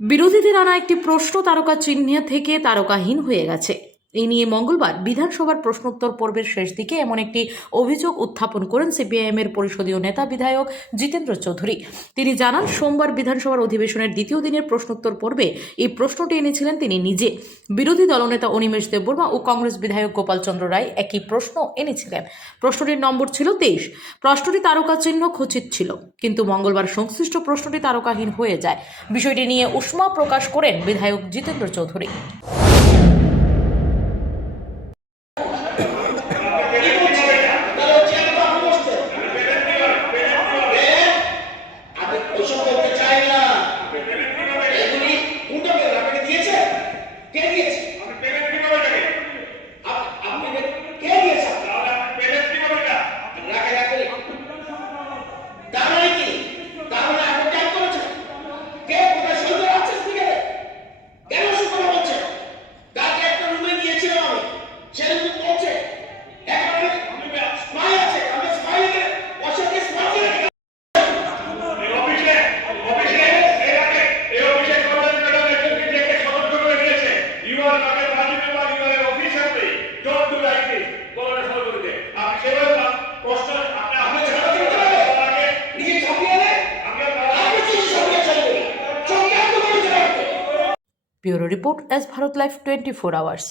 বিরোধীদের আনা একটি প্রশ্ন তারকা চিহ্ন থেকে তারকাহীন হয়ে গেছে। এই নিয়ে মঙ্গলবার বিধানসভার প্রশ্নোত্তর পর্বের শেষ দিকে এমন একটি অভিযোগ উত্থাপন করেন সিপিআইএমের পরিষদীয় নেতা বিধায়ক জিতেন্দ্র চৌধুরী। তিনি জানান, সোমবার বিধানসভার অধিবেশনের দ্বিতীয় দিনের প্রশ্নোত্তর পর্বে এই প্রশ্নটি এনেছিলেন তিনি নিজে। বিরোধী দলনেতা অনিমেষ দেববর্মা ও কংগ্রেস বিধায়ক গোপাল চন্দ্র রায় একই প্রশ্ন এনেছিলেন। প্রশ্নটির নম্বর ছিল 23। প্রশ্নটি তারকা চিহ্ন খচিত ছিল, কিন্তু মঙ্গলবার সংশ্লিষ্ট প্রশ্নটি তারকাহীন হয়ে যায়। বিষয়টি নিয়ে উষ্মা প্রকাশ করেন বিধায়ক Jitendra Chowdhury. Bureau Report as Bharat Life 24 hours.